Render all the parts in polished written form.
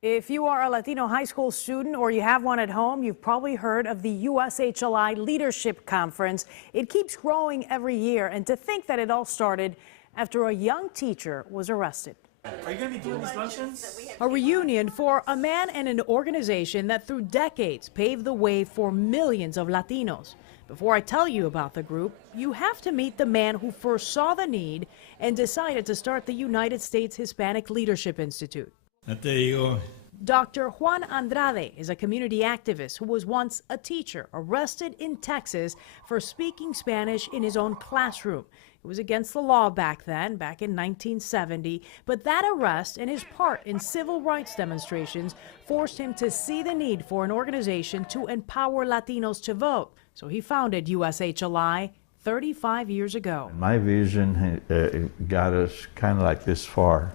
If you are a Latino high school student or you have one at home, you've probably heard of the USHLI Leadership Conference. It keeps growing every year, and to think that it all started after a young teacher was arrested. Are you going to be doing these luncheons? A reunion for a man and an organization that through decades paved the way for millions of Latinos. Before I tell you about the group, you have to meet the man who first saw the need and decided to start the United States Hispanic Leadership Institute. Dr. Juan Andrade is a community activist who was once a teacher arrested in Texas for speaking Spanish in his own classroom. It was against the law back then, back in 1970, but that arrest and his part in civil rights demonstrations forced him to see the need for an organization to empower Latinos to vote. So he founded USHLI 35 years ago. My vision got us kind of like this far.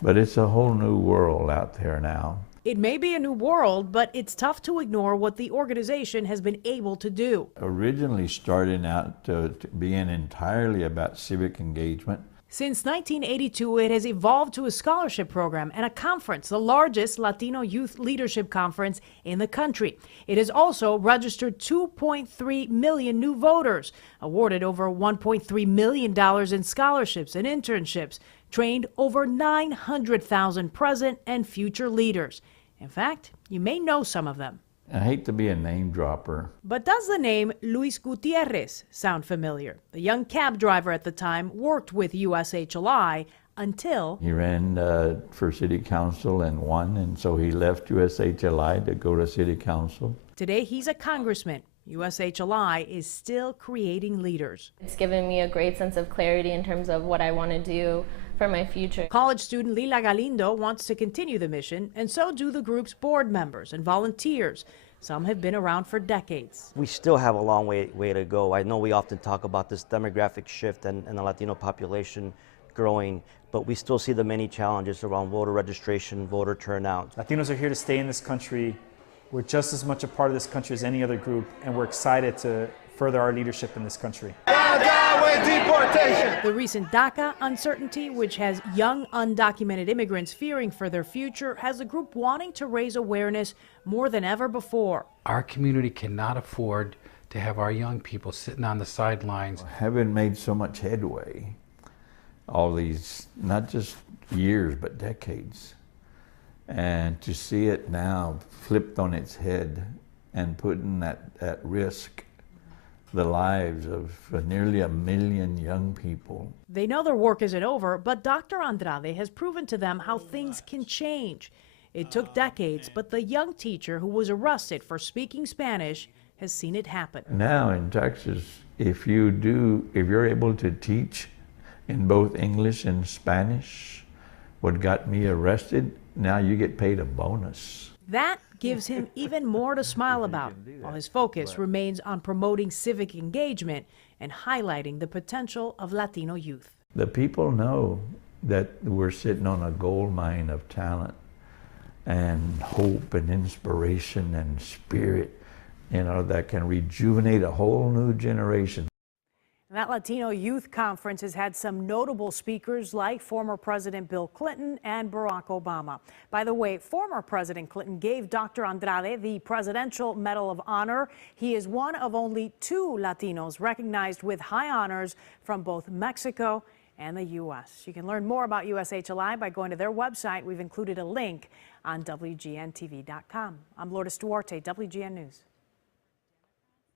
But it's a whole new world out there now. It may be a new world, but it's tough to ignore what the organization has been able to do. Originally starting out to being entirely about civic engagement. Since 1982, it has evolved to a scholarship program and a conference, the largest Latino youth leadership conference in the country. It has also registered 2.3 million new voters, awarded over $1.3 million in scholarships and internships, trained over 900,000 present and future leaders. In fact, you may know some of them. I hate to be a name dropper. But does the name Luis Gutierrez sound familiar? The young cab driver at the time worked with USHLI until he ran for city council and won, and so he left USHLI to go to city council. Today he's a congressman. USHLI is still creating leaders. It's given me a great sense of clarity in terms of what I want to do for my future. College student Lila Galindo wants to continue the mission, and so do the group's board members and volunteers. Some have been around for decades. We still have a long way to go. I know we often talk about this demographic shift and the Latino population growing, but we still see the many challenges around voter registration, voter turnout. Latinos are here to stay in this country. We're just as much a part of this country as any other group, and we're excited to further our leadership in this country. The recent DACA uncertainty, which has young undocumented immigrants fearing for their future, has the group wanting to raise awareness more than ever before. Our community cannot afford to have our young people sitting on the sidelines. Having made so much headway, all these, not just years, but decades. And to see it now flipped on its head and putting at risk the lives of nearly 1 million young people. They know their work isn't over, but Dr. Andrade has proven to them how things can change. It took decades, but the young teacher who was arrested for speaking Spanish has seen it happen. Now in Texas, if you're able to teach in both English and Spanish, what got me arrested, now you get paid a bonus. That gives him even more to smile about, while his focus remains on promoting civic engagement and highlighting the potential of Latino youth. The people know that we're sitting on a gold mine of talent and hope and inspiration and spirit, that can rejuvenate a whole new generation. That Latino Youth Conference has had some notable speakers like former President Bill Clinton and Barack Obama. By the way, former President Clinton gave Dr. Andrade the Presidential Medal of Honor. He is one of only 2 Latinos recognized with high honors from both Mexico and the U.S. You can learn more about USHLI by going to their website. We've included a link on WGNTV.com. I'm Lourdes Duarte, WGN News.